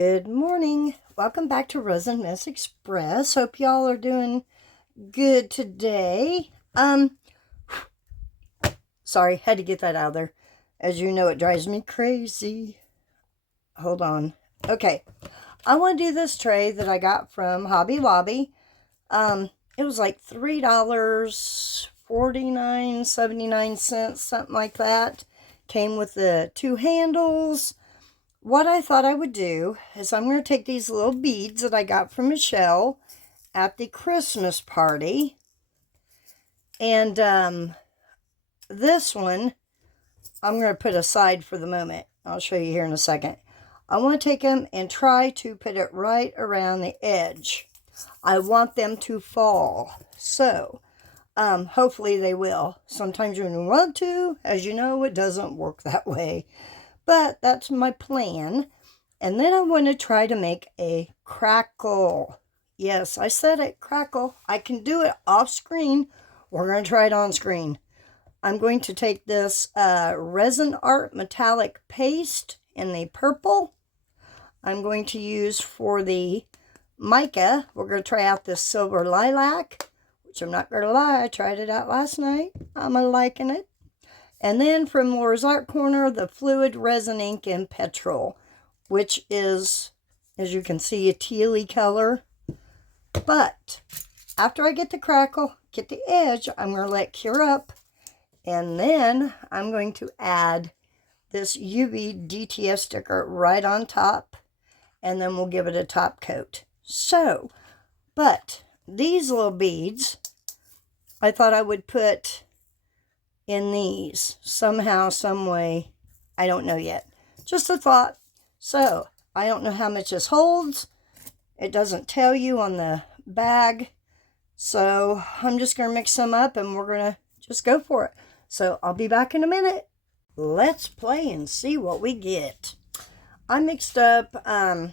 Good morning. Welcome back to Resin Mess Express. Hope y'all are doing good today. Sorry, had to get that out of there. As you know, it drives me crazy. Hold on. Okay. I want to do this tray that I got from Hobby Lobby. It was like $3.49.79, something like that. Came with the two handles. What I thought I would do is I'm going to take these little beads that I got from Michelle at the Christmas party. And this one, I'm going to put aside for the moment. I'll show you here in a second. I want to take them and try to put it right around the edge. I want them to fall. So, hopefully they will. Sometimes when you want to, as you know, it doesn't work that way. But that's my plan. And then I want to try to make a crackle. Yes, I said it, crackle. I can do it off screen. We're going to try it on screen. I'm going to take this Resin Art metallic paste in the purple. I'm going to use for the mica. We're going to try out this silver lilac, which I'm not going to lie, I tried it out last night. I'm liking it. And then from Laura's Art Corner, the Fluid Resin Ink in Petrol, which is, as you can see, a tealy color. But after I get the crackle, get the edge, I'm going to let cure up. And then I'm going to add this UV DTF sticker right on top. And then we'll give it a top coat. So, but these little beads, I thought I would put in these somehow, some way. I don't know yet. Just a thought. So, I don't know how much this holds. It doesn't tell you on the bag. So, I'm just going to mix some up and we're going to just go for it. So, I'll be back in a minute. Let's play and see what we get. I mixed up, I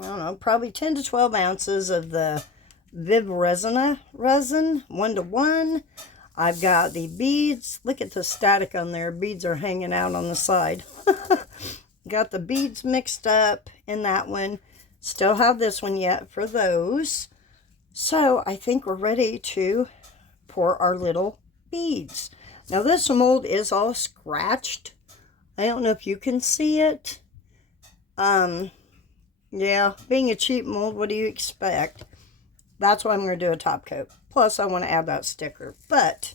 don't know, probably 10 to 12 ounces of the Viv Resina resin, 1:1. I've got the beads. Look at the static on there. Beads are hanging out on the side. Got the beads mixed up in that one. Still have this one yet for those. So I think we're ready to pour our little beads. Now this mold is all scratched. I don't know if you can see it. Yeah, being a cheap mold, what do you expect? That's why I'm going to do a top coat. Plus, I want to add that sticker. But,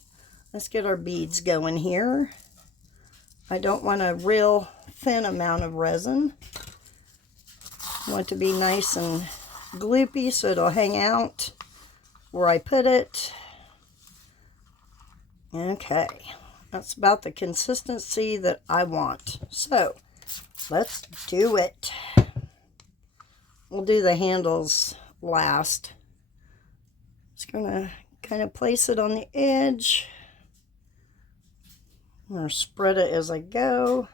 let's get our beads going here. I don't want a real thin amount of resin. I want it to be nice and gloopy so it'll hang out where I put it. Okay, that's about the consistency that I want. So, let's do it. We'll do the handles last. Just going to kind of place it on the edge. I'm going to spread it as I go.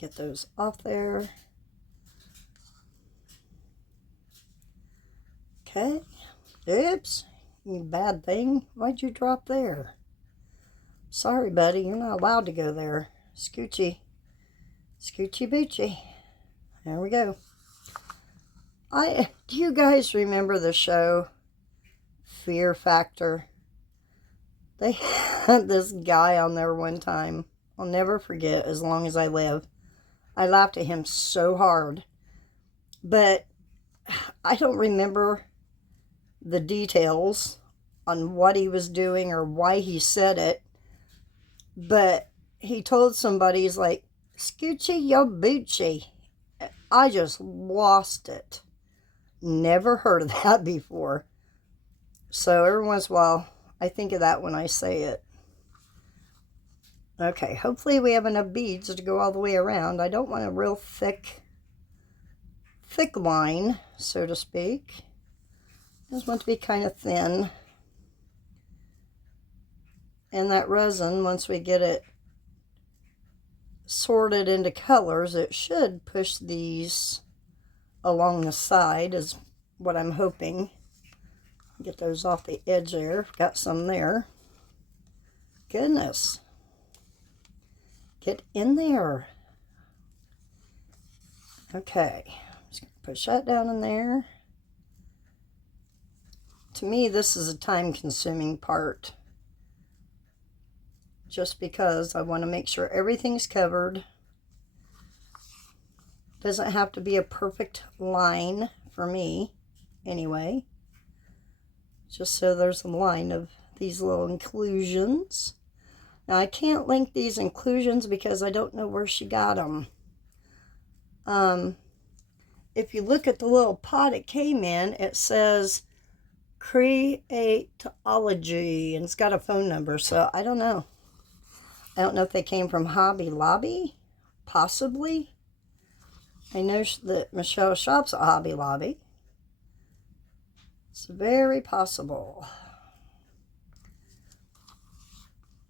Get those off there. Okay. Oops. You bad thing. Why'd you drop there? Sorry, buddy. You're not allowed to go there. Scoochie. Scoochie boochie. There we go. Do you guys remember the show Fear Factor? They had this guy on there one time. I'll never forget as long as I live. I laughed at him so hard. But I don't remember the details on what he was doing or why he said it. But he told somebody, he's like, Scoochie yo boochie. I just lost it. Never heard of that before. So every once in a while, I think of that when I say it. Okay, hopefully we have enough beads to go all the way around. I don't want a real thick line, so to speak. I just want to be kind of thin. And that resin, once we get it sorted into colors, it should push these along the side is what I'm hoping. Get those off the edge there. Got some there. Goodness. Get in there. Okay, just gonna push that down in there. To me, this is a time-consuming part, just because I want to make sure everything's covered. Doesn't have to be a perfect line for me, anyway. Just so there's a line of these little inclusions. Now, I can't link these inclusions because I don't know where she got them. If you look at the little pot it came in, it says Createology, and it's got a phone number, so I don't know. I don't know if they came from Hobby Lobby, possibly. I know that Michelle shops at Hobby Lobby. It's very possible.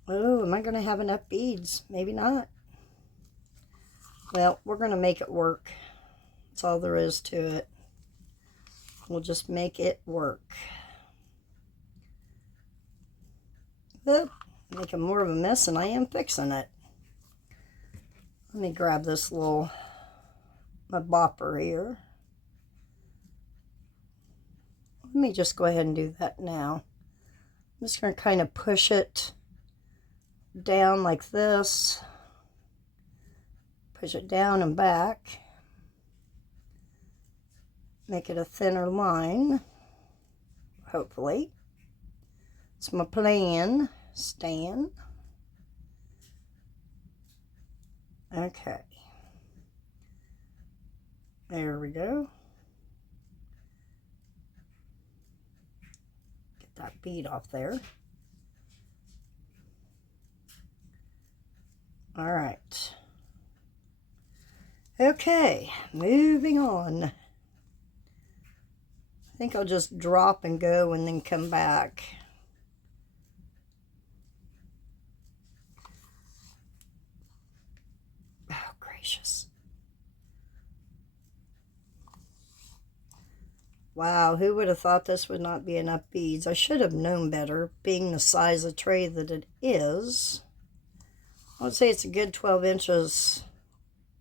Oh, am I going to have enough beads? Maybe not. Well, we're going to make it work. That's all there is to it. We'll just make it work. Oop, making more of a mess than I am fixing it. Let me grab this little, my bopper here. Let me just go ahead and do that now. I'm just going to kind of push it down like this. Push it down and back. Make it a thinner line, hopefully. It's my plan, Stan. Okay. There we go. Get that bead off there. All right. Okay, moving on. I think I'll just drop and go and then come back. Oh, gracious. Wow, who would have thought this would not be enough beads? I should have known better, being the size of tray that it is. I would say it's a good 12 inches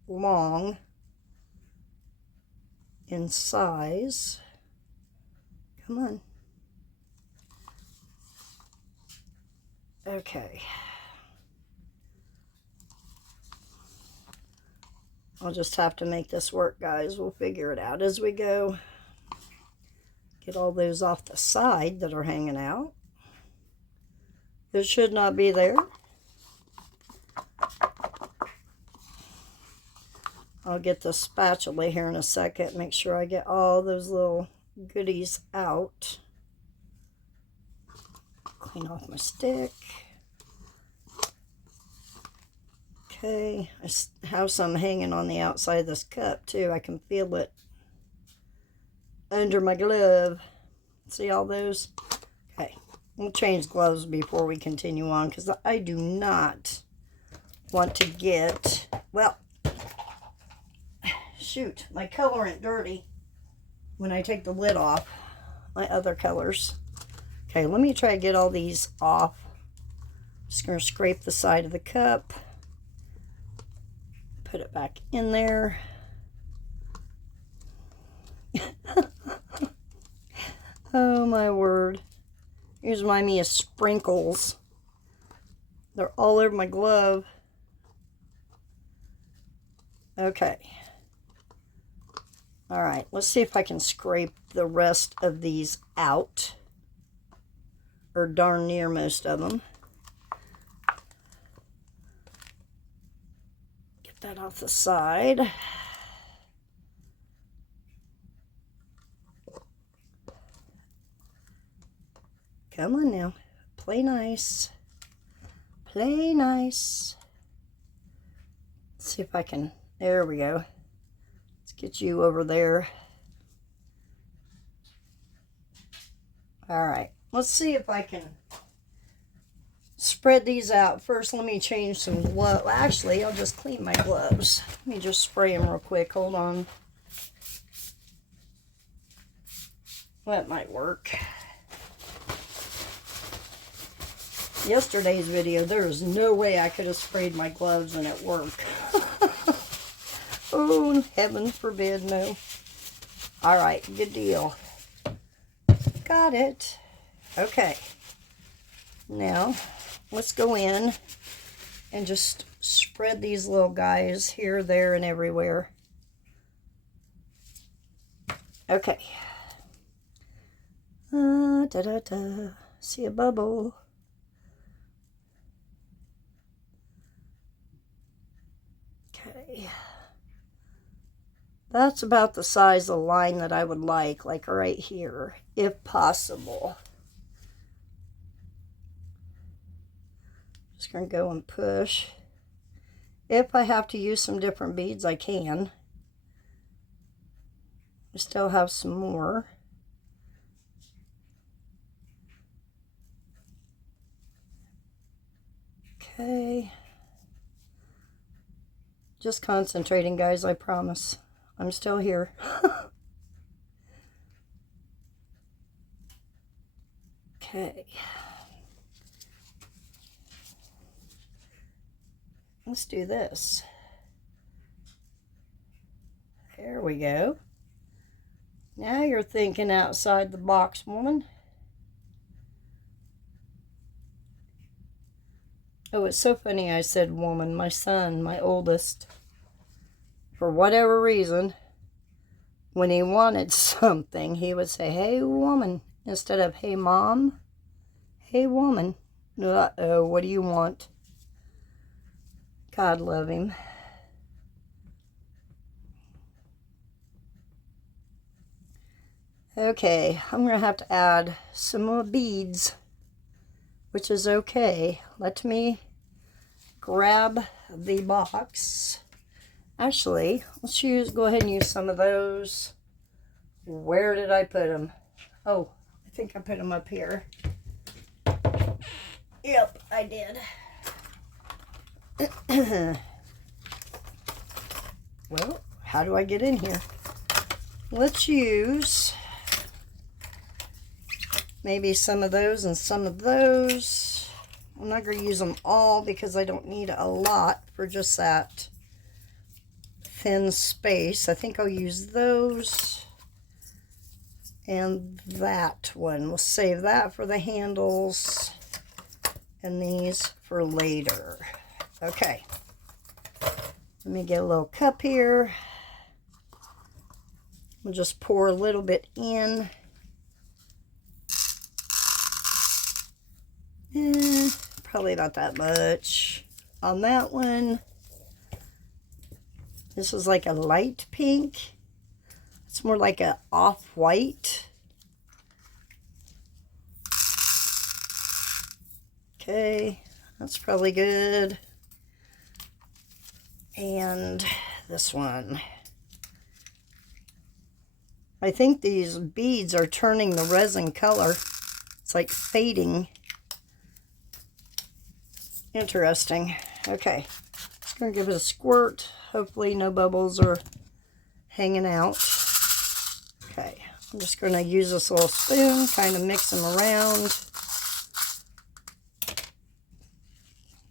long in size. Come on. Okay. I'll just have to make this work, guys. We'll figure it out as we go. Get all those off the side that are hanging out. It should not be there. I'll get the spatula here in a second. Make sure I get all those little goodies out. Clean off my stick. Okay, I have some hanging on the outside of this cup too. I can feel it under my glove. See all those? Okay, we'll change gloves before we continue on, because I do not want to get, well, shoot, my colorant dirty when I take the lid off, my other colors. Okay, let me try to get all these off. Just going to scrape the side of the cup. Put it back in there. Oh my word. These remind me of sprinkles. They're all over my glove. Okay. All right, let's see if I can scrape the rest of these out. Or darn near most of them. Get that off the side. Come on now. Play nice. Play nice. Let's see if I can. There we go. Let's get you over there. All right. Let's see if I can spread these out. First, let me change some gloves. Actually, I'll just clean my gloves. Let me just spray them real quick. Hold on. That might work. Yesterday's video, there was no way I could have sprayed my gloves and it worked. Oh, heaven forbid, no. All right, good deal. Got it. Okay. Now, let's go in and just spread these little guys here, there, and everywhere. Okay. See a bubble. Okay. That's about the size of line that I would like right here, if possible. Just going to go and push. If I have to use some different beads, I can. I still have some more. Okay. Just concentrating, guys, I promise. I'm still here. Okay. Let's do this. There we go. Now you're thinking outside the box, woman. Oh, it's so funny I said woman. My son, my oldest, for whatever reason, when he wanted something, he would say, "Hey, woman," instead of, "Hey, mom." Hey, woman. Uh-oh, what do you want? God love him. Okay, I'm going to have to add some more beads, which is okay. Let me grab the box. Actually, let's go ahead and use some of those. Where did I put them? Oh, I think I put them up here. Yep, I did. Well, how do I get in here? Let's use maybe some of those and some of those. I'm not going to use them all because I don't need a lot for just that thin space. I think I'll use those and that one. We'll save that for the handles and these for later. Okay. Let me get a little cup here. We'll just pour a little bit in. Probably not that much on that one. This is like a light pink. It's more like a off-white. Okay, that's probably good. And this one. I think these beads are turning the resin color. It's like fading. Interesting. Okay, just gonna give it a squirt. Hopefully no bubbles are hanging out. Okay, I'm just gonna use this little spoon, kind of mix them around.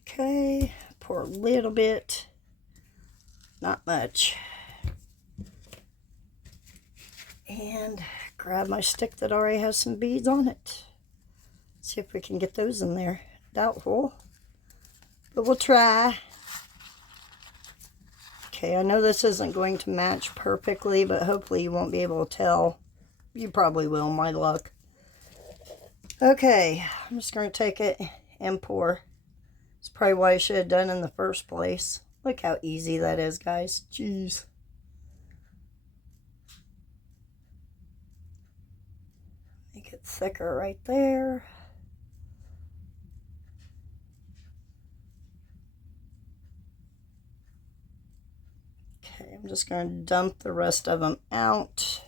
Okay, pour a little bit, not much. And grab my stick that already has some beads on it. See if we can get those in there. Doubtful, but we'll try. Okay, I know this isn't going to match perfectly, but hopefully you won't be able to tell. You probably will, my luck. Okay, I'm just going to take it and pour. It's probably what I should have done in the first place. Look how easy that is, guys. Jeez. Make it thicker right there. Okay, I'm just going to dump the rest of them out.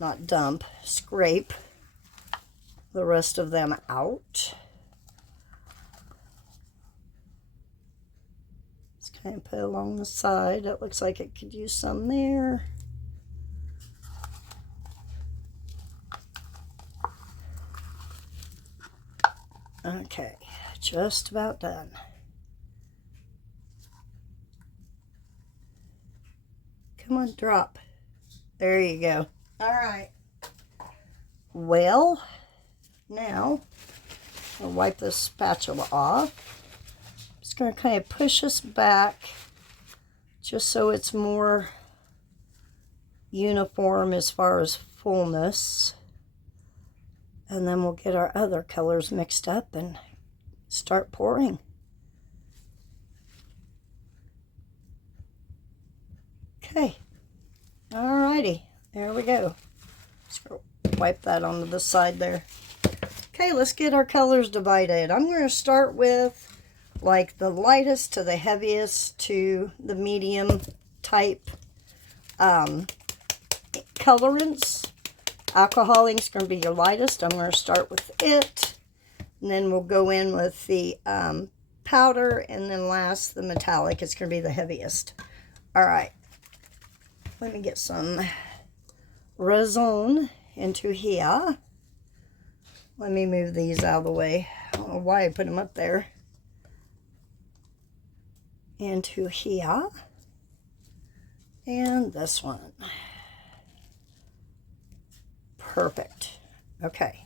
Not dump, scrape the rest of them out. Just kind of put along the side. It looks like it could use some there. Okay, just about done. Come on, drop. There you go. All right. Well, now I'll wipe this spatula off. Just going to kind of push this back just so it's more uniform as far as fullness. And then we'll get our other colors mixed up and start pouring. Okay. Alrighty. There we go. Just wipe that onto the side there. Okay, let's get our colors divided. I'm going to start with like the lightest to the heaviest to the medium type colorants. Alcohol ink is going to be your lightest. I'm going to start with it. And then we'll go in with the powder. And then last, the metallic. It's going to be the heaviest. Alright. Let me get some Resin into here. Let me move these out of the way. I don't know why I put them up there. Into here. And this one. Perfect. Okay.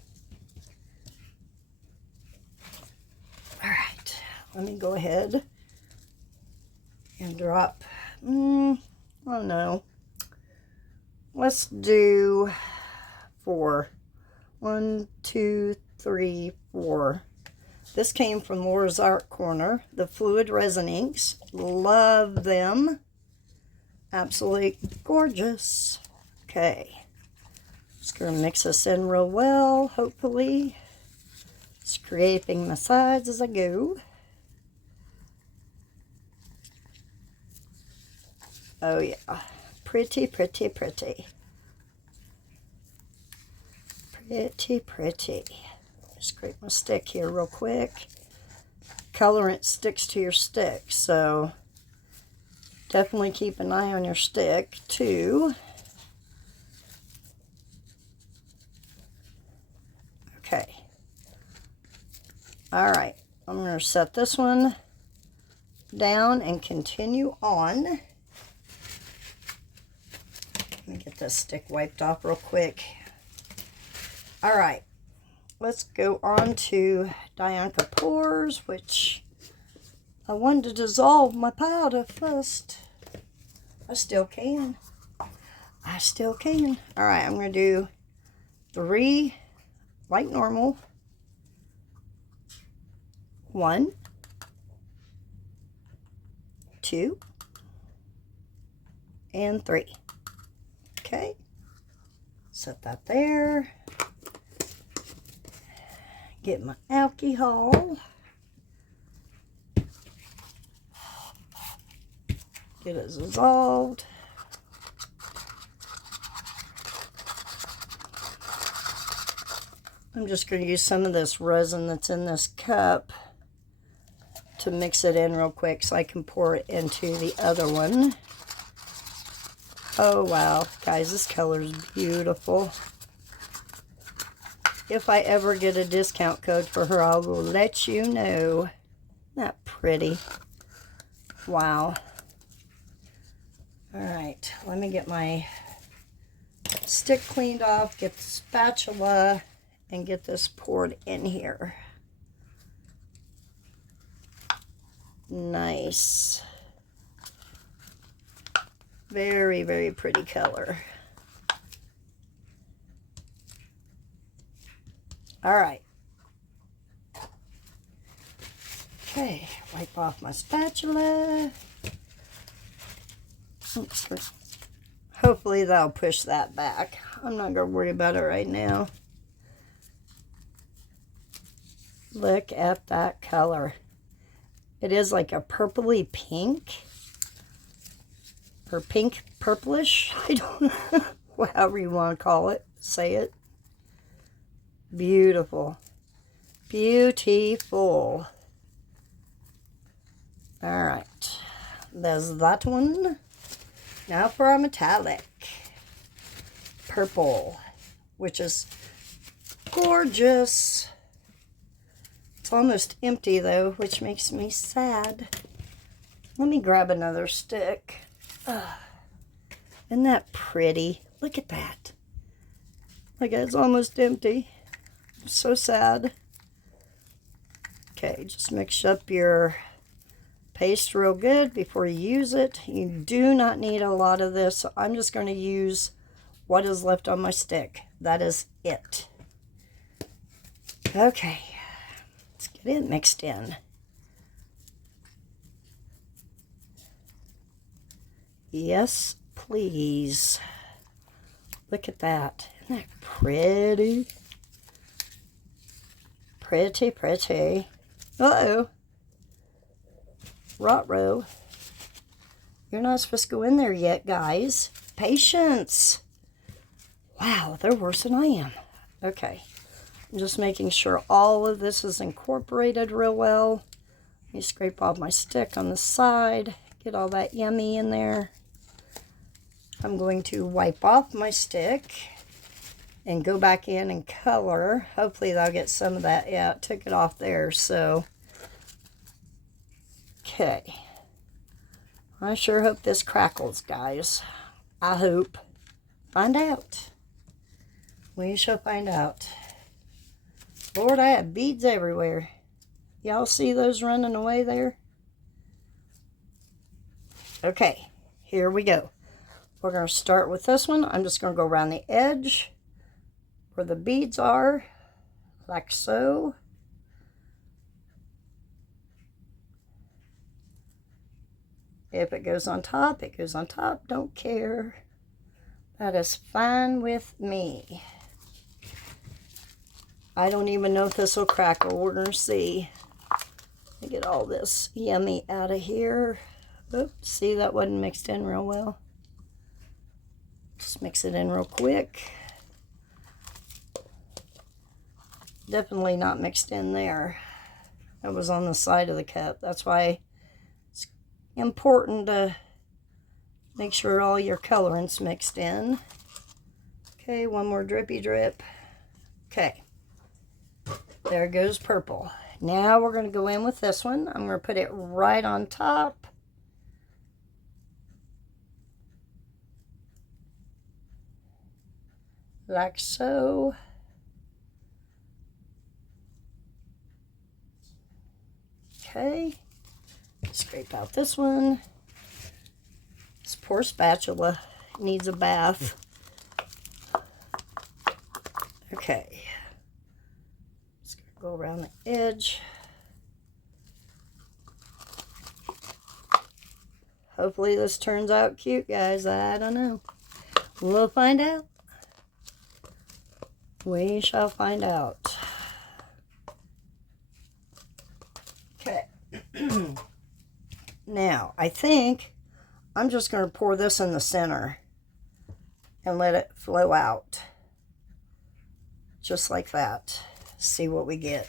All right. Let me go ahead and drop. Oh no. Let's do 4. 1, 2, 3, 4. This came from Laura's Art Corner. The Fluid Resin inks. Love them. Absolutely gorgeous. Okay. Just going to mix this in real well, hopefully. Scraping my sides as I go. Oh yeah. Pretty, pretty, pretty. Pretty, pretty. Scrape my stick here real quick. Colorant sticks to your stick, so definitely keep an eye on your stick too. Okay. All right. I'm going to set this one down and continue on. Let me get this stick wiped off real quick. All right. Let's go on to Diankapours, which I wanted to dissolve my powder first. I still can. I still can. All right. I'm going to do 3 like normal. 1, 2, and 3. Okay, set that there. Get my alcohol. Get it dissolved. I'm just going to use some of this resin that's in this cup to mix it in real quick so I can pour it into the other one. Oh wow, guys, this color is beautiful. If I ever get a discount code for her, I will let you know. Isn't that pretty? Wow. Alright, let me get my stick cleaned off, get the spatula, and get this poured in here. Nice. Very, very pretty color. All right. Okay, wipe off my spatula. Oops. Hopefully that'll push that back. I'm not going to worry about it right now. Look at that color. It is like a purpley pink. Or pink purplish. I don't know. However you want to call it. Say it. Beautiful. Beautiful. Alright. There's that one. Now for our metallic. Purple. Which is gorgeous. It's almost empty though, which makes me sad. Let me grab another stick. Isn't that pretty? Look at that. Like, it's almost empty. I'm so sad. Okay, just mix up your paste real good before you use it. You do not need a lot of this, so I'm just going to use what is left on my stick. That is it. Okay, let's get it mixed in. Yes, please. Look at that. Isn't that pretty? Pretty, pretty. Uh-oh. Rot-row. You're not supposed to go in there yet, guys. Patience. Wow, they're worse than I am. Okay. I'm just making sure all of this is incorporated real well. Let me scrape off my stick on the side. Get all that yummy in there. I'm going to wipe off my stick and go back in and color. Hopefully that'll get some of that. Yeah, it took it off there, so. Okay. I sure hope this crackles, guys. I hope. Find out. We shall find out. Lord, I have beads everywhere. Y'all see those running away there? Okay, here we go. We're going to start with this one. I'm just going to go around the edge where the beads are, like so. If it goes on top, it goes on top. Don't care. That is fine with me. I don't even know if this will crackle. We're going to see. Let me get all this yummy out of here. Oops, see, that wasn't mixed in real well. Just mix it in real quick. Definitely not mixed in there. It was on the side of the cup. That's why it's important to make sure all your colorants mixed in. Okay, one more drippy drip. Okay, there goes purple. Now we're going to go in with this one. I'm going to put it right on top. Like so. Okay, scrape out this one. This poor spatula needs a bath. Okay, just gonna go around the edge. Hopefully this turns out cute, guys. I don't know. We'll find out. We shall find out. Okay. Now, I think I'm just going to pour this in the center and let it flow out. Just like that. See what we get.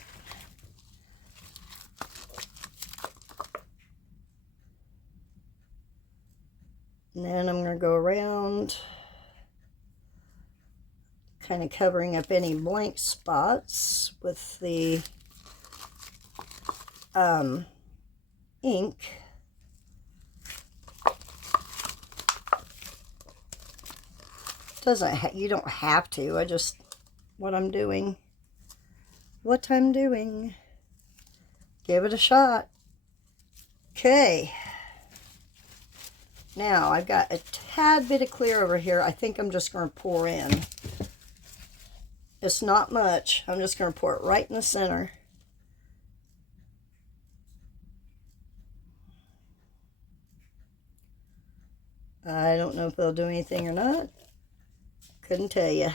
And then I'm going to go around, kind of covering up any blank spots with the ink. You don't have to. I just what I'm doing. Give it a shot. Okay. Now I've got a tad bit of clear over here. I think I'm just going to pour in. It's not much. I'm just going to pour it right in the center. I don't know if they'll do anything or not. Couldn't tell you.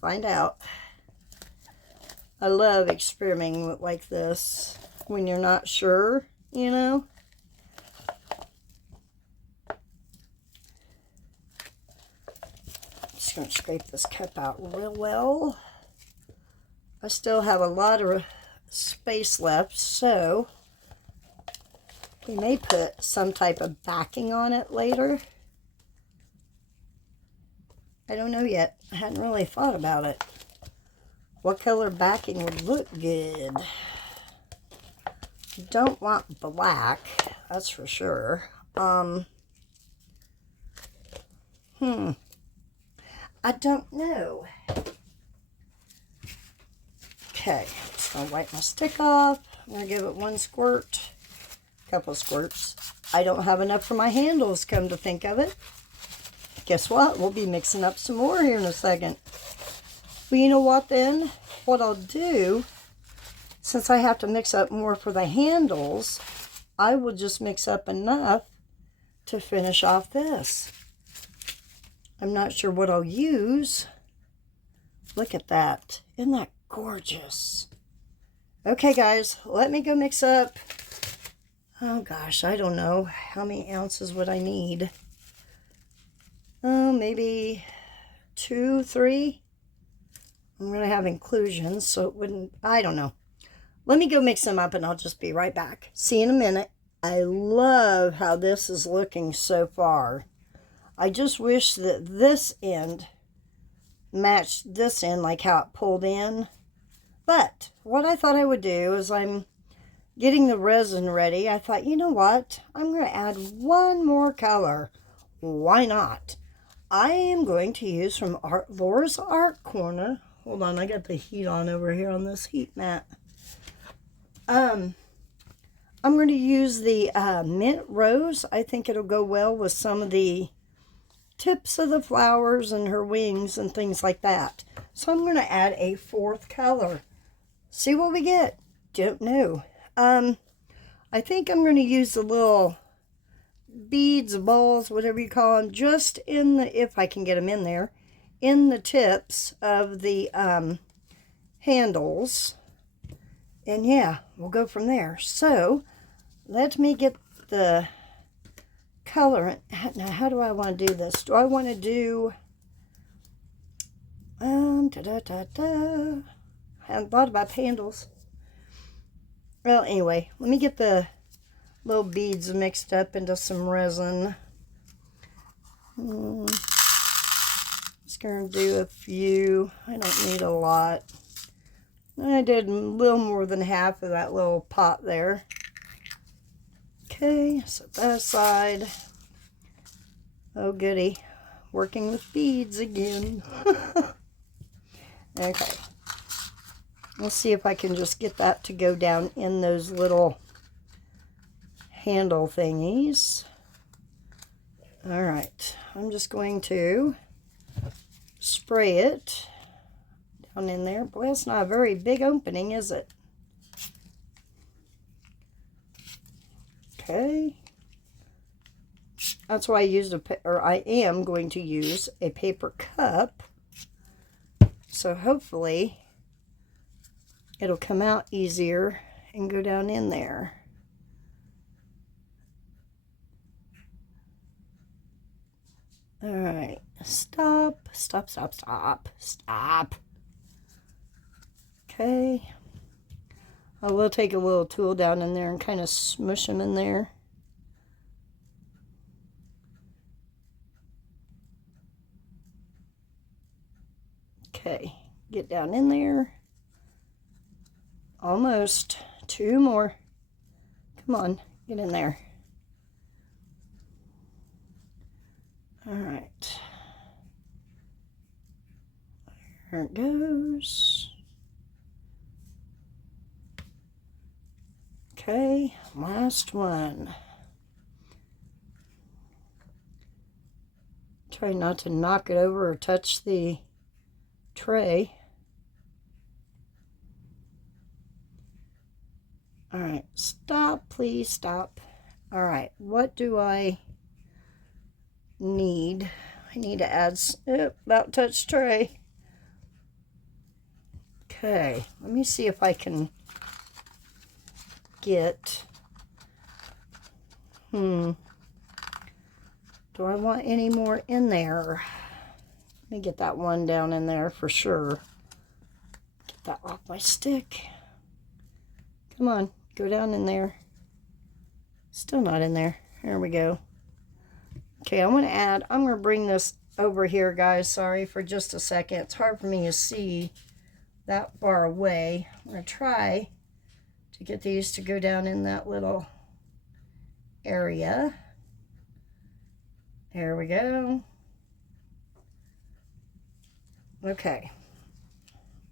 Find out. I love experimenting with like this when you're not sure, you know. Just going to scrape this cup out real well. I still have a lot of space left, so we may put some type of backing on it later. I don't know yet. I hadn't really thought about it. What color backing would look good? You don't want black, that's for sure. I I don't know. Okay, just gonna wipe my stick off. I'm gonna give it one squirt, a couple of squirts. I don't have enough for my handles, come to think of it. Guess what? We'll be mixing up some more here in a second. Well, you know what then? What I'll do, since I have to mix up more for the handles, I will just mix up enough to finish off this. I'm not sure what I'll use. Look at that. Isn't that gorgeous? Okay, guys, let me go mix up. Oh, gosh, I don't know. How many ounces would I need? Oh, maybe 2, 3. I'm going to have inclusions, so it wouldn't, I don't know. Let me go mix them up, and I'll just be right back. See you in a minute. I love how this is looking so far. I just wish that this end matched this end, like how it pulled in. But what I thought I would do is I'm getting the resin ready. I thought, you know what? I'm going to add one more color. Why not? I am going to use from Laura's Art Corner. Hold on, I got the heat on over here on this heat mat. I'm going to use the mint rose. I think it'll go well with some of the tips of the flowers and her wings and things like that. So I'm going to add a 4th color. See what we get. Don't know. I think I'm going to use the little beads, balls, whatever you call them, just in the, if I can get them in there, in the tips of the handles. And yeah, we'll go from there. So let me get the color. Now, how do I want to do this? Do I want to do I hadn't thought about handles. Well, anyway, let me get the little beads mixed up into some resin. Just gonna do a few. I don't need a lot. I did a little more than half of that little pot there. Okay, set that aside. Oh goody, working with beads again. Okay, let's see if I can just get that to go down in those little handle thingies. All right, I'm just going to spray it down in there. Boy, it's not a very big opening, is it? Okay. That's why I am going to use a paper cup. So hopefully it'll come out easier and go down in there. All right, stop, stop, stop, stop, stop. Okay. I will take a little tool down in there and kind of smush them in there. Okay, get down in there. Almost. 2 more. Come on, get in there. All right. There it goes. Okay, last one. Try not to knock it over or touch the tray. All right, stop, please stop. All right, what do I need? I need to add, about touch tray. Okay, let me see if I can get, do I want any more in there? Let me get that one down in there for sure. Get that off my stick. Come on, go down in there. Still not in there. There we go. Okay, I'm going to bring this over here, guys. Sorry for just a second. It's hard for me to see that far away. I'm going to try to get these to go down in that little area. There we go. Okay,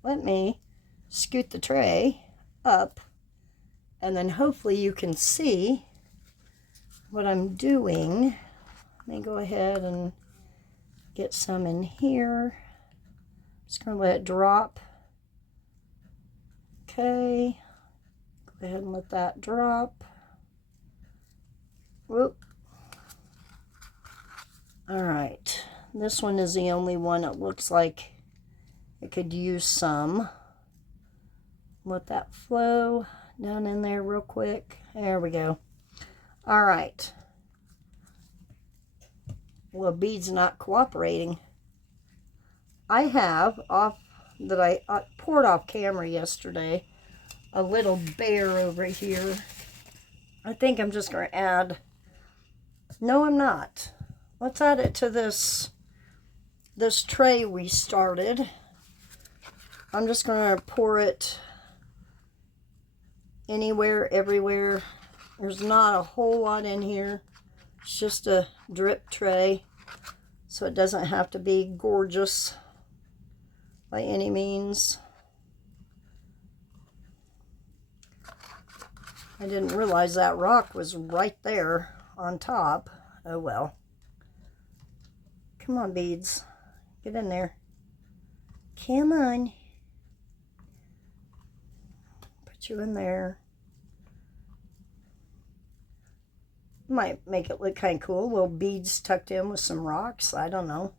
let me scoot the tray up, and then hopefully you can see what I'm doing. Let me go ahead and get some in here. Just going to let it drop. Okay, go ahead and let that drop. Whoop. All right, this one is the only one that looks like it could use some. Let that flow down in there real quick. There we go. All right. Well, bead's not cooperating. I have that I poured off camera yesterday, a little bear over here. I think I'm just going to add, no I'm not. Let's add it to this tray we started. I'm just going to pour it anywhere, everywhere. There's not a whole lot in here. It's just a drip tray, so it doesn't have to be gorgeous by any means. I didn't realize that rock was right there on top. Oh well. Come on, beads. Get in there. Come on. Put you in there. Might make it look kind of cool. Little beads tucked in with some rocks. I don't know.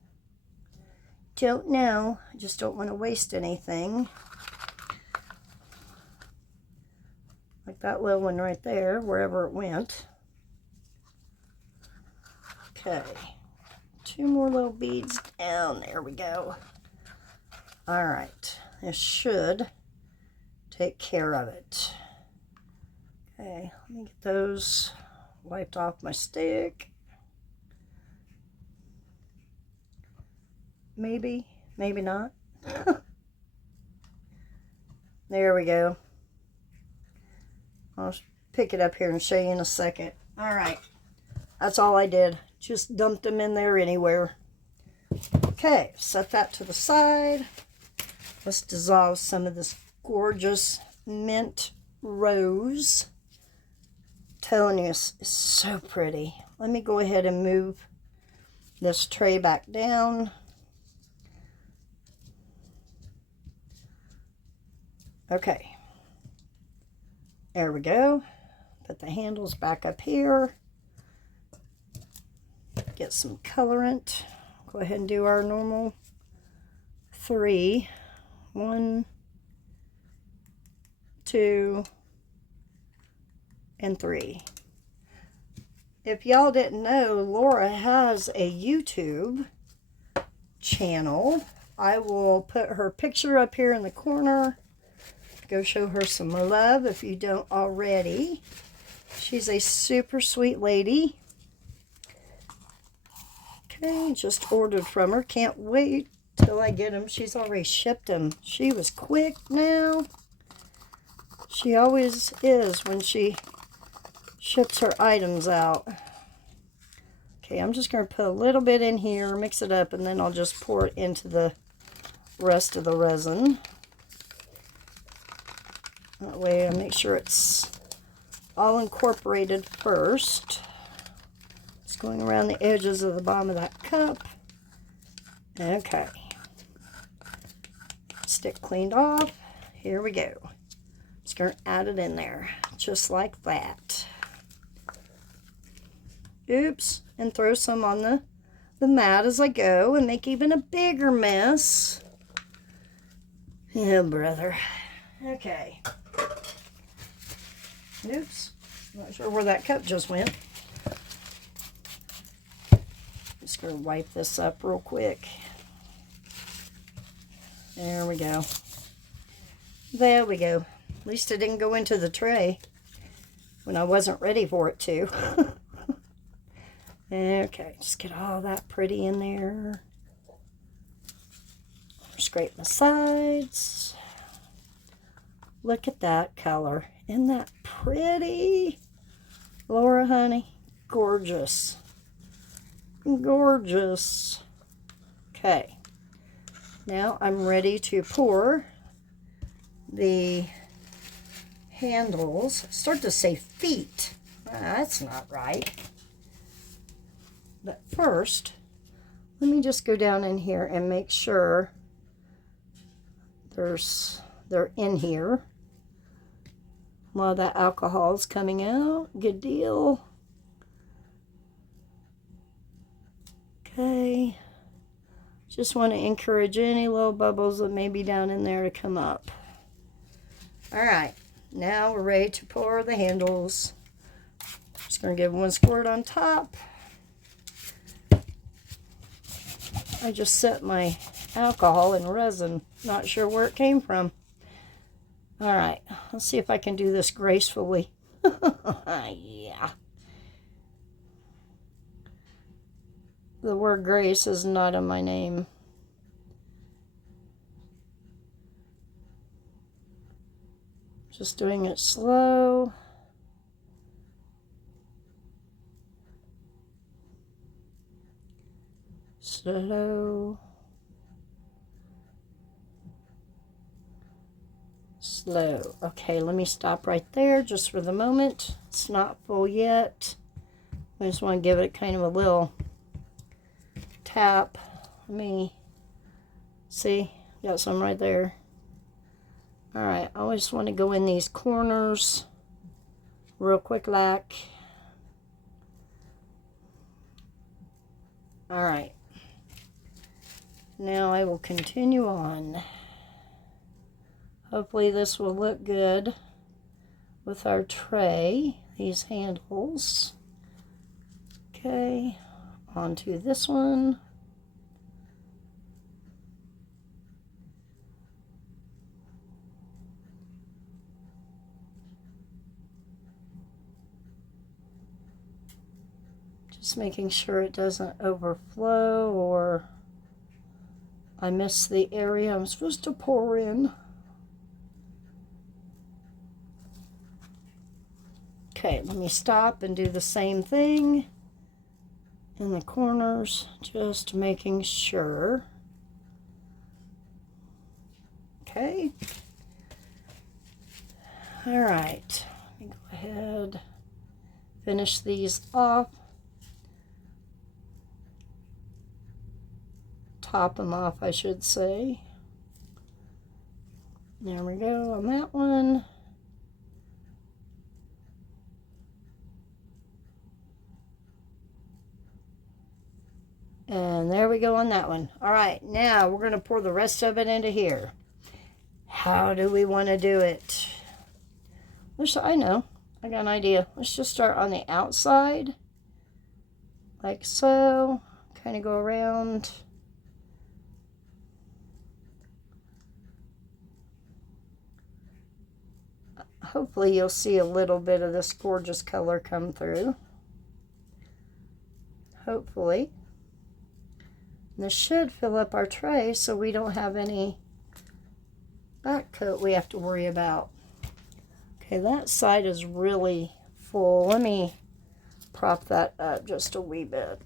Don't know. I just don't want to waste anything. Like that little one right there, wherever it went. Okay. 2 more little beads down. There we go. All right. This should take care of it. Okay. Let me get those wiped off my stick. Maybe, maybe not. There we go. I'll pick it up here and show you in a second. All right, that's all I did. Just dumped them in there anywhere. Okay, set that to the side. Let's dissolve some of this gorgeous mint rose. Telling you, it's so pretty. Let me go ahead and move this tray back down. Okay. There we go. Put the handles back up here. Get some colorant. Go ahead and do our normal 3. 1, 2, and 3. If y'all didn't know, Laura has a YouTube channel. I will put her picture up here in the corner. Go show her some love if you don't already. She's a super sweet lady. Okay, just ordered from her. Can't wait till I get them. She's already shipped them. She was quick now. She always is when she ships her items out. Okay, I'm just going to put a little bit in here, mix it up, and then I'll just pour it into the rest of the resin. That way I make sure it's all incorporated first. Just going around the edges of the bottom of that cup. Okay. Stick cleaned off. Here we go. Just going to add it in there, just like that. Oops, and throw some on the mat as I go and make even a bigger mess. Yeah, brother. Okay. Oops, not sure where that cup just went. Just going to wipe this up real quick. There we go. There we go. At least it didn't go into the tray when I wasn't ready for it to. Okay, just get all that pretty in there. Scrape the sides. Look at that color. Isn't that pretty? Laura, honey, gorgeous. Gorgeous. Okay. Now I'm ready to pour the handles. Start to say feet. That's not right. But first, let me just go down in here and make sure they're in here. A lot of that alcohol is coming out. Good deal. Okay. Just want to encourage any little bubbles that may be down in there to come up. All right. Now we're ready to pour the handles. Just going to give one squirt on top. I just set my alcohol in resin. Not sure where it came from. All right, let's see if I can do this gracefully. Yeah. The word grace is not in my name. Just doing it slow. Slow. Slow. Okay, let me stop right there just for the moment. It's not full yet. I just want to give it kind of a little tap. Let me see. Got some right there. All right, I always want to go in these corners real quick like. All right. Now I will continue on. Hopefully this will look good with our tray, these handles. Okay, onto this one. Just making sure it doesn't overflow or I miss the area I'm supposed to pour in. Okay, let me stop and do the same thing in the corners, just making sure. Okay. All right, let me go ahead, finish these off. Top them off, I should say. There we go on that one. And there we go on that one. All right, now we're going to pour the rest of it into here. How do we want to do it? I know. I got an idea. Let's just start on the outside. Like so. Kind of go around. Hopefully you'll see a little bit of this gorgeous color come through. Hopefully. This should fill up our tray so we don't have any back coat we have to worry about. Okay, that side is really full. Let me prop that up just a wee bit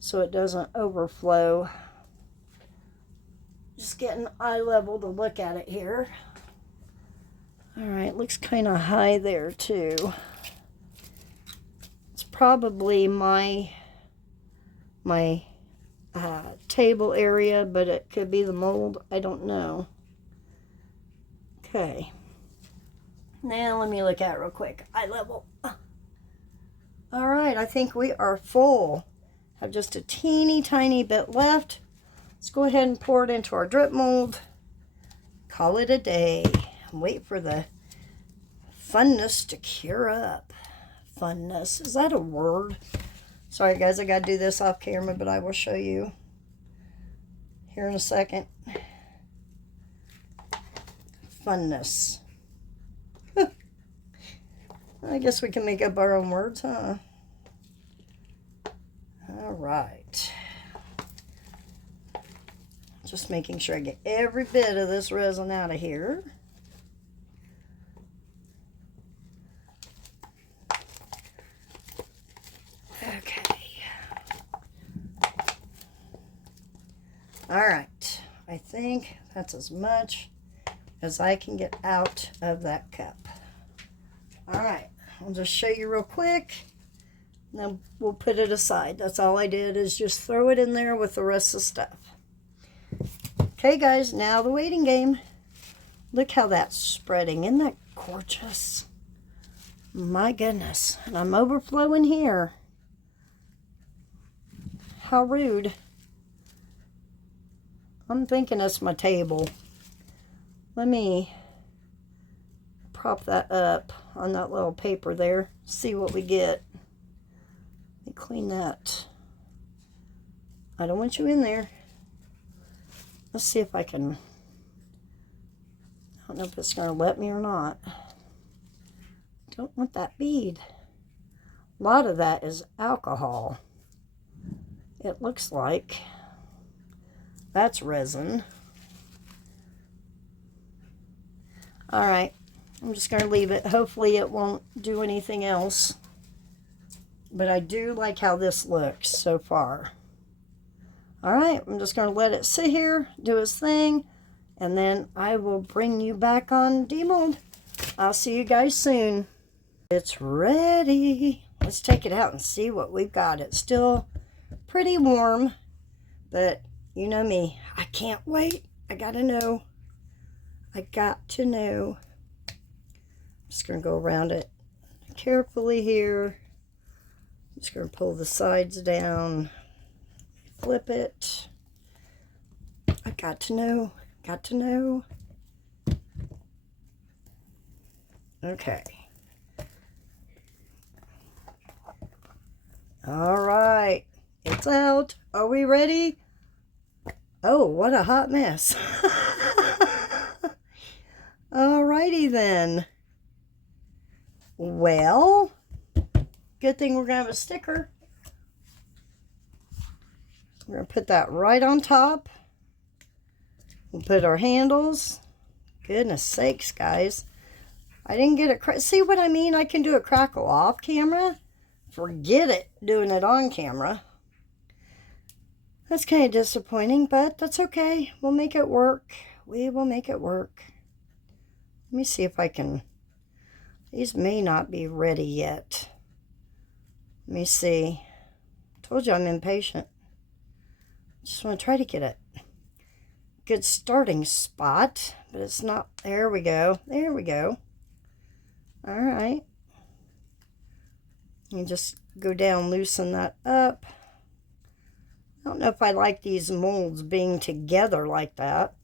so it doesn't overflow. Just getting eye level to look at it here. All right, looks kind of high there too. It's probably my table area, but it could be the mold. I don't know. Okay. Now let me look at it real quick. Eye level. All right, I think we are full. Have just a teeny tiny bit left. Let's go ahead and pour it into our drip mold. Call it a day. And wait for the funness to cure up. Funness, is that a word? Sorry guys, I gotta do this off camera, but I will show you here in a second. Funness. I guess we can make up our own words, huh? All right. Just making sure I get every bit of this resin out of here. Okay. All right, I think that's as much as I can get out of that cup. All right, I'll just show you real quick. Then we'll put it aside. That's all I did, is just throw it in there with the rest of the stuff. Okay, guys, now the waiting game. Look how that's spreading. Isn't that gorgeous? My goodness. And I'm overflowing here. How rude. I'm thinking that's my table. Let me prop that up on that little paper there. See what we get. Let me clean that. I don't want you in there. Let's see if I can. I don't know if it's going to let me or not. Don't want that bead. A lot of that is alcohol. It looks like. That's resin. All right. I'm just going to leave it. Hopefully it won't do anything else. But I do like how this looks so far. All right, I'm just going to let it sit here, do its thing, and then I will bring you back on demold. I'll see you guys soon. It's ready. Let's take it out and see what we've got. It's still pretty warm, but you know me. I can't wait. I got to know. I got to know. I'm just going to go around it carefully here. I'm just going to pull the sides down. Flip it. I got to know. Got to know. Okay. All right. It's out. Are we ready? Oh, what a hot mess. All righty then. Well, good thing we're going to have a sticker. We're going to put that right on top. We'll put our handles. Goodness sakes, guys. I didn't get it. See what I mean? I can do a crackle off camera. Forget it doing it on camera. That's kind of disappointing, but that's okay. We'll make it work. We will make it work. Let me see if I can. These may not be ready yet. Let me see. Told you I'm impatient. Just want to try to get a good starting spot, but it's not. There we go. There we go. All right. You just go down, loosen that up. I don't know if I like these molds being together like that.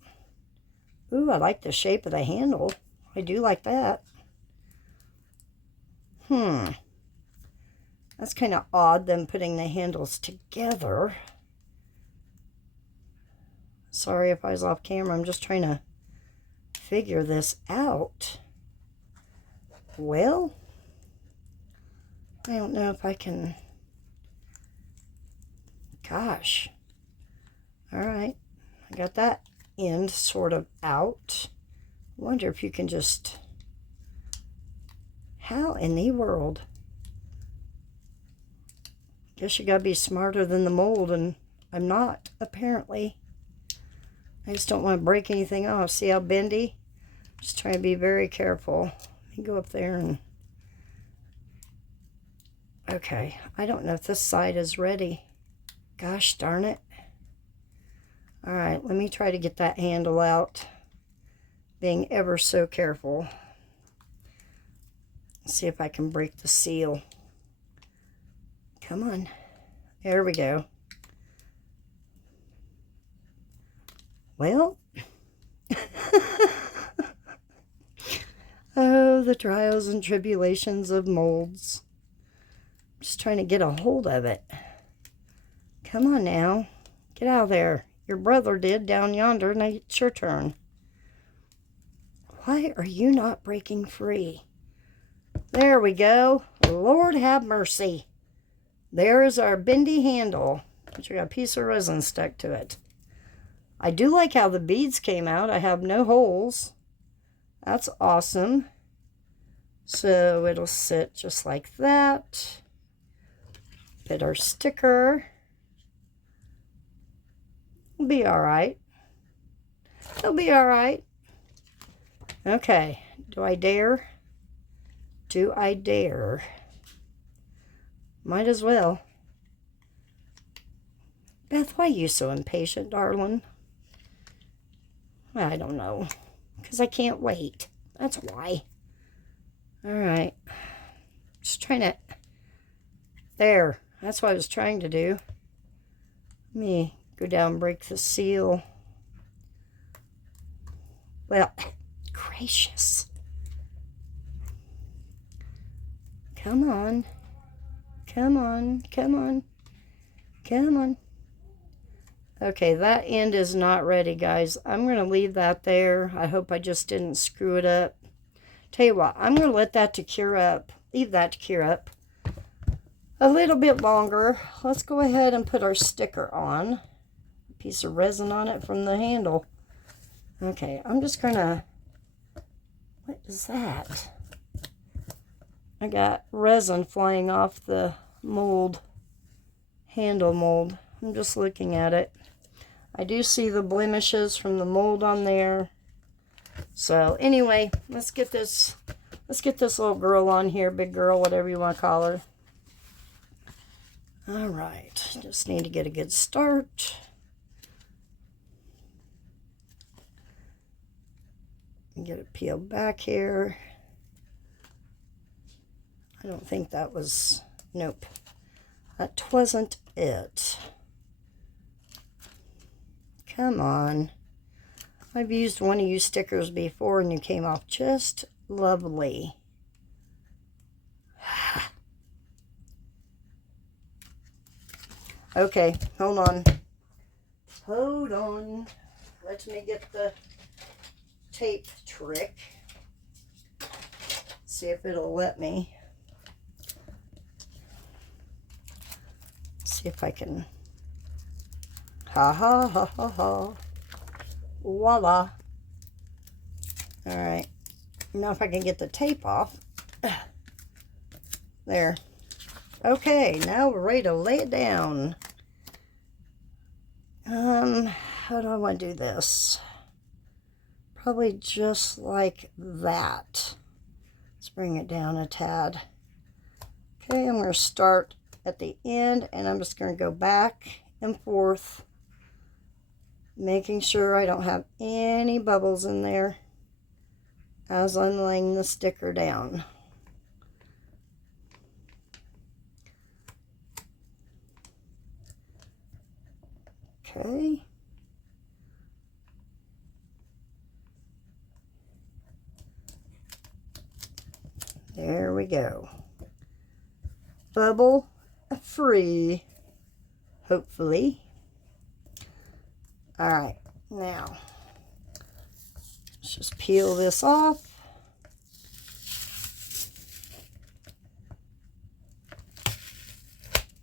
Ooh, I like the shape of the handle. I do like that. That's kind of odd, them putting the handles together. Sorry if I was off camera. I'm just trying to figure this out. Well, I don't know if I can. Gosh. All right. I got that end sort of out. I wonder if you can just. How in the world? Guess you gotta be smarter than the mold, and I'm not, apparently. I just don't want to break anything off. See how bendy? Just trying to be very careful. Let me go up there and. Okay, I don't know if this side is ready. Gosh darn it. All right, let me try to get that handle out. Being ever so careful. See if I can break the seal. Come on. There we go. Well. Oh, the trials and tribulations of molds. Just trying to get a hold of it. Come on now. Get out of there. Your brother did down yonder. Now it's your turn. Why are you not breaking free? There we go. Lord have mercy. There is our bendy handle. Which got a piece of resin stuck to it. I do like how the beads came out. I have no holes. That's awesome. So it'll sit just like that. Put our sticker. He'll be all right. He'll be all right. Okay, do I dare? Do I dare? Might as well. Beth, why are you so impatient, darling? I don't know. Because I can't wait. That's why. All right. Just trying to... There. That's what I was trying to do. Let me go down and break the seal. Well, gracious. Come on. Come on. Come on. Come on. Okay, that end is not ready, guys. I'm going to leave that there. I hope I just didn't screw it up. Tell you what, I'm going to let that to cure up. Leave that to cure up a little bit longer. Let's go ahead and put our sticker on. A piece of resin on it from the handle. Okay, I'm just going to... What is that? I got resin flying off the mold. Handle mold. I'm just looking at it. I do see the blemishes from the mold on there. So anyway, let's get this little girl on here, big girl, whatever you want to call her. All right, just need to get a good start. Get it peeled back here. I don't think that was, nope, that wasn't it. Come on. I've used one of you stickers before and you came off just lovely. Okay, hold on. Hold on. Let me get the tape trick. See if it'll let me. See if I can. Ha ha ha ha ha. Voila. Alright. Now if I can get the tape off. There. Okay, now we're ready to lay it down. How do I want to do this? Probably just like that. Let's bring it down a tad. Okay, I'm going to start at the end and I'm just going to go back and forth, making sure I don't have any bubbles in there as I'm laying the sticker down. Okay. There we go. Bubble free, hopefully. All right, now let's just peel this off.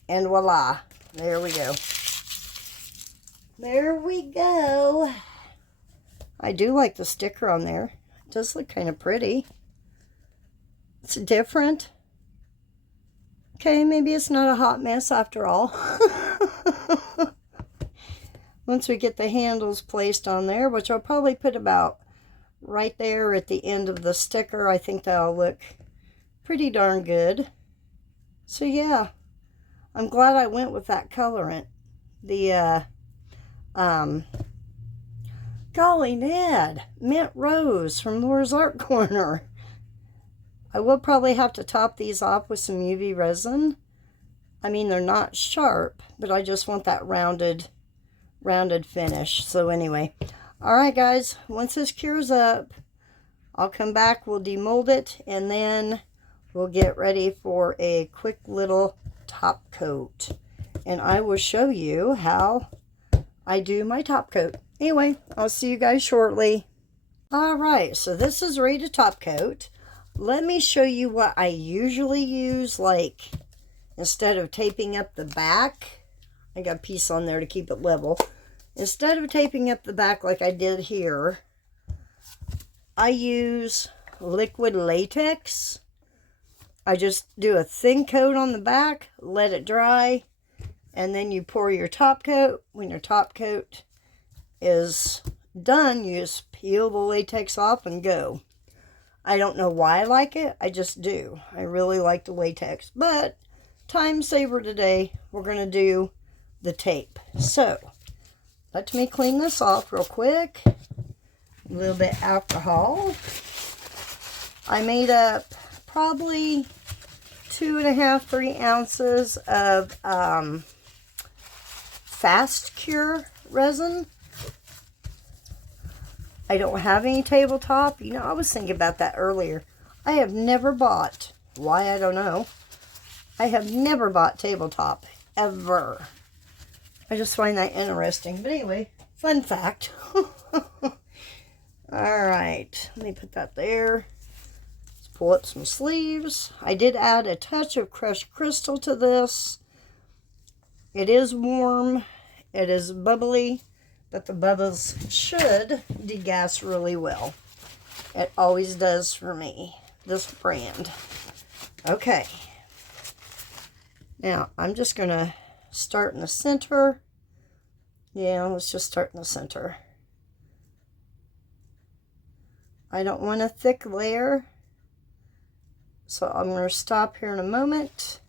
And voila, there we go. There we go. I do like the sticker on there. It does look kind of pretty. It's different. Okay, maybe it's not a hot mess after all. Once we get the handles placed on there, which I'll probably put about right there at the end of the sticker, I think that'll look pretty darn good. So yeah, I'm glad I went with that colorant. The golly Ned, Mint Rose from Laura's Art Corner. I will probably have to top these off with some UV resin. I mean, they're not sharp, but I just want that rounded finish. So anyway, all right guys, once this cures up, I'll come back, we'll demold it, and then we'll get ready for a quick little top coat. And I will show you how I do my top coat. Anyway, I'll see you guys shortly. All right, so this is ready to top coat. Let me show you what I usually use, like instead of taping up the back. I got a piece on there to keep it level. Instead of taping up the back like I did here, I use liquid latex. I just do a thin coat on the back, let it dry, and then you pour your top coat. When your top coat is done, you just peel the latex off and go. I don't know why I like it. I just do. I really like the latex. But time saver today, we're going to do the tape. So, let me clean this off real quick. A little bit alcohol. I made up probably 2.5, 3 ounces of fast cure resin. I don't have any tabletop. You know, I was thinking about that earlier. I have never bought, why I don't know, I have never bought tabletop, ever. I just find that interesting. But anyway, fun fact. Alright, let me put that there. Let's pull up some sleeves. I did add a touch of crushed crystal to this. It is warm. It is bubbly. But the bubbles should degas really well. It always does for me, this brand. Okay. Now, I'm just going to start in the center. Yeah, let's just start in the center. I don't want a thick layer. So I'm going to stop here in a moment.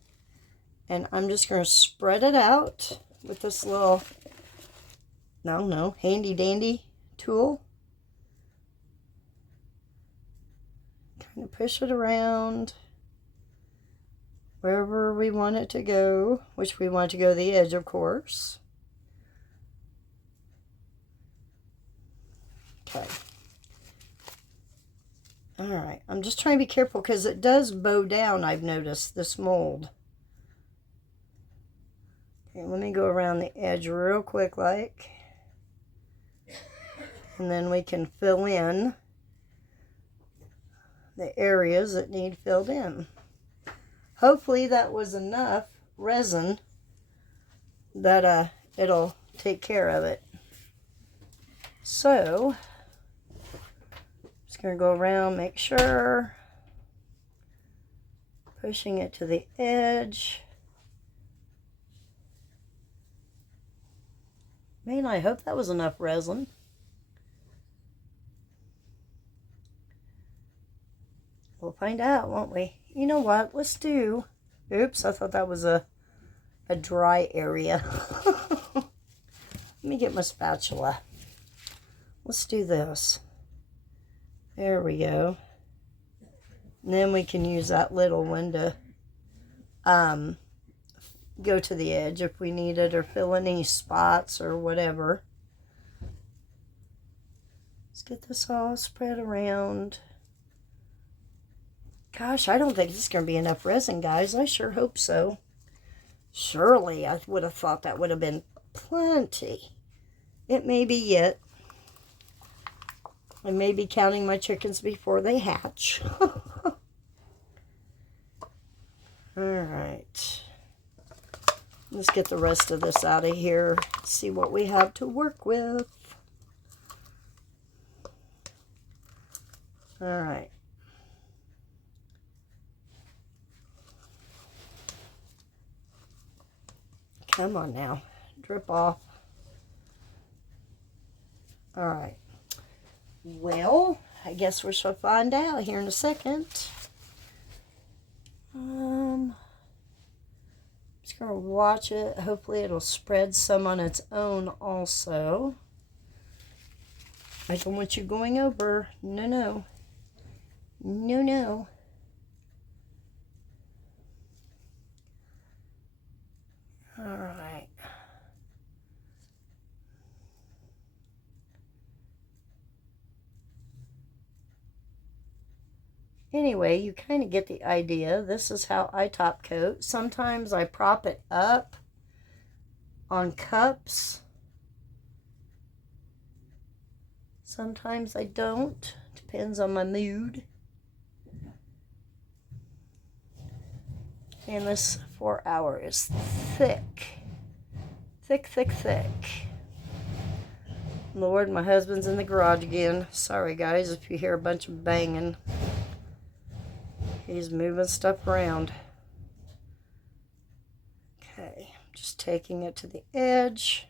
And I'm just going to spread it out with this little... no, handy dandy tool. Kind of push it around wherever we want it to go, which we want to go to the edge, of course. Okay. Alright, I'm just trying to be careful because it does bow down, I've noticed, this mold. Okay, let me go around the edge real quick like. And then we can fill in the areas that need filled in. Hopefully that was enough resin that it'll take care of it. So, just going to go around, make sure. Pushing it to the edge. Man, I hope that was enough resin. We'll find out, won't we? You know what? Let's do... Oops, I thought that was a dry area. Let me get my spatula. Let's do this. There we go. And then we can use that little one to go to the edge if we need it, or fill in any spots or whatever. Let's get this all spread around. Gosh, I don't think this is going to be enough resin, guys. I sure hope so. Surely, I would have thought that would have been plenty. It may be yet. I may be counting my chickens before they hatch. Alright. Let's get the rest of this out of here. See what we have to work with. Alright. Come on now. Drip off. Alright. Well, I guess we shall find out here in a second. Just going to watch it. Hopefully it'll spread some on its own also. I don't want you going over. No, no. No, no. Alright. Anyway, you kind of get the idea. This is how I top coat. Sometimes I prop it up on cups. Sometimes I don't. Depends on my mood. And this 4-hour is thick. Thick, thick, thick. Lord, my husband's in the garage again. Sorry, guys, if you hear a bunch of banging. He's moving stuff around. Okay, just taking it to the edge.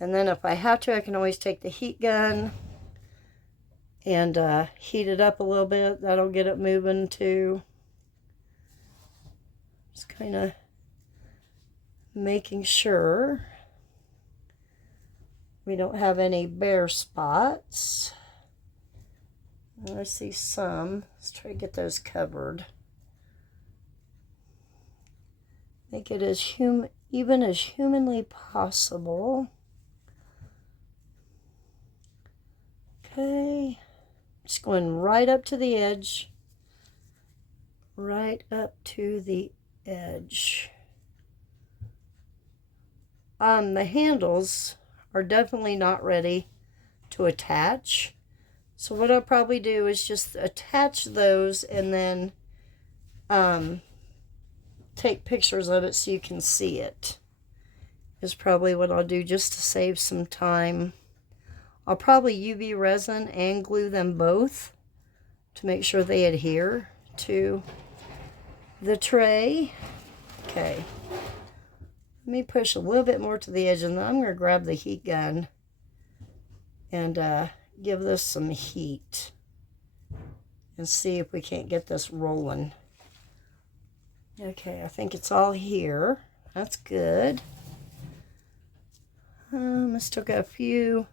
And then if I have to, I can always take the heat gun and heat it up a little bit. That'll get it moving too. Just kind of making sure we don't have any bare spots. I see some. Let's try to get those covered. Make it as even as humanly possible. Okay. Just going right up to the edge. Right up to the edge. The handles are definitely not ready to attach. So what I'll probably do is just attach those and then take pictures of it so you can see it. Is probably what I'll do just to save some time. I'll probably UV resin and glue them both to make sure they adhere to the tray. Okay. Let me push a little bit more to the edge, and then I'm going to grab the heat gun and give this some heat and see if we can't get this rolling. Okay, I think it's all here. That's good. I still got a few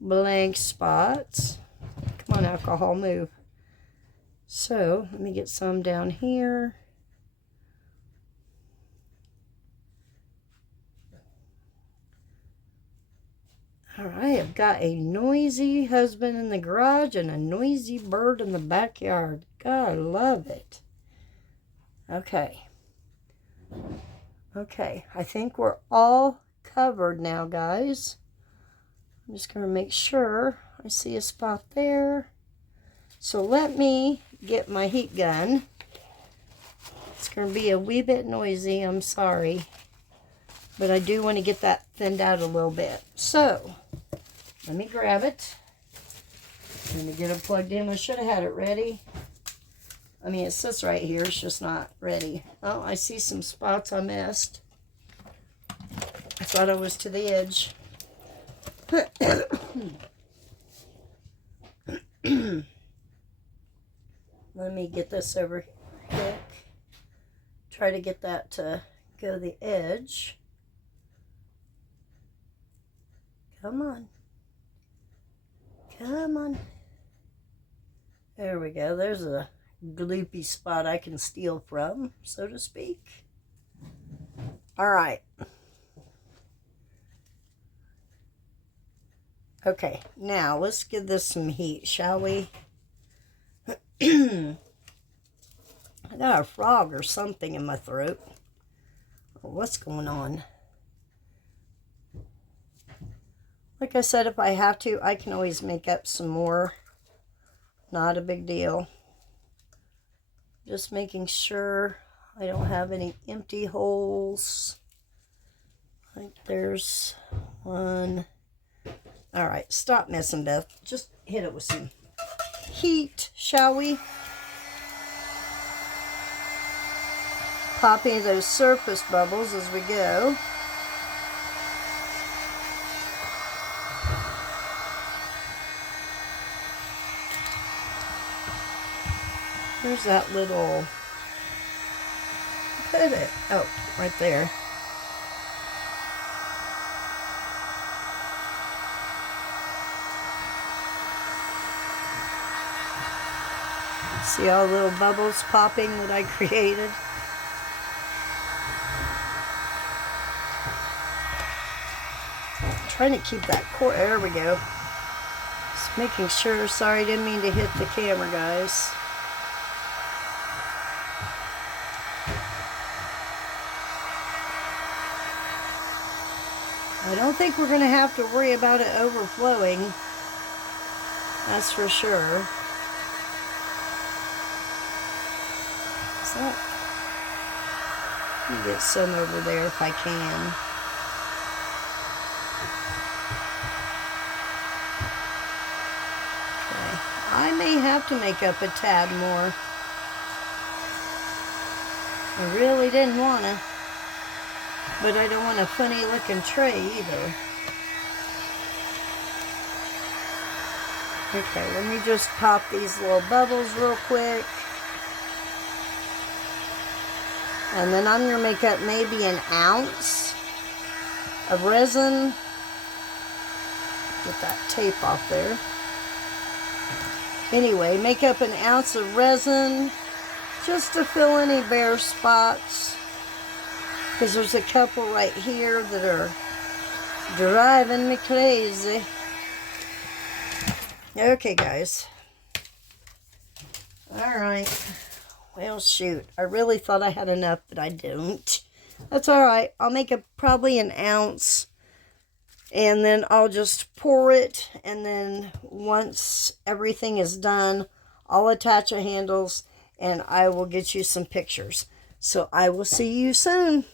blank spots. Come on, alcohol, move. So, let me get some down here. Alright, I've got a noisy husband in the garage and a noisy bird in the backyard. God, I love it. Okay. Okay, I think we're all covered now, guys. I'm just going to make sure I see a spot there. So let me get my heat gun. It's going to be a wee bit noisy, I'm sorry. But I do want to get that thinned out a little bit. So, let me grab it. Let me get it plugged in. I should have had it ready. I mean, it sits right here. It's just not ready. Oh, I see some spots I missed. I thought I was to the edge. Let me get this over quick. Try to get that to go the edge. Come on. Come on. There we go. There's a gloopy spot I can steal from, so to speak. All right. Okay, now let's give this some heat, shall we? I got a frog or something in my throat. What's going on? Like I said, if I have to, I can always make up some more. Not a big deal. Just making sure I don't have any empty holes. I think there's one. All right, stop messing, Beth. Just hit it with some heat, shall we? Popping those surface bubbles as we go. There's that little, put it, oh, right there. See all the little bubbles popping that I created? I'm trying to keep that cord, there we go. Just making sure, sorry, didn't mean to hit the camera, guys. I don't think we're going to have to worry about it overflowing. That's for sure. So, let me get some over there if I can. Okay. I may have to make up a tad more. I really didn't want to. But I don't want a funny looking tray either. Okay, let me just pop these little bubbles real quick. And then I'm going to make up maybe an ounce of resin. Get that tape off there. Anyway, make up an ounce of resin just to fill any bare spots. Because there's a couple right here that are driving me crazy. Okay, guys. Alright. Well, shoot. I really thought I had enough, but I don't. That's alright. I'll make probably an ounce. And then I'll just pour it. And then once everything is done, I'll attach the handles. And I will get you some pictures. So I will see you soon.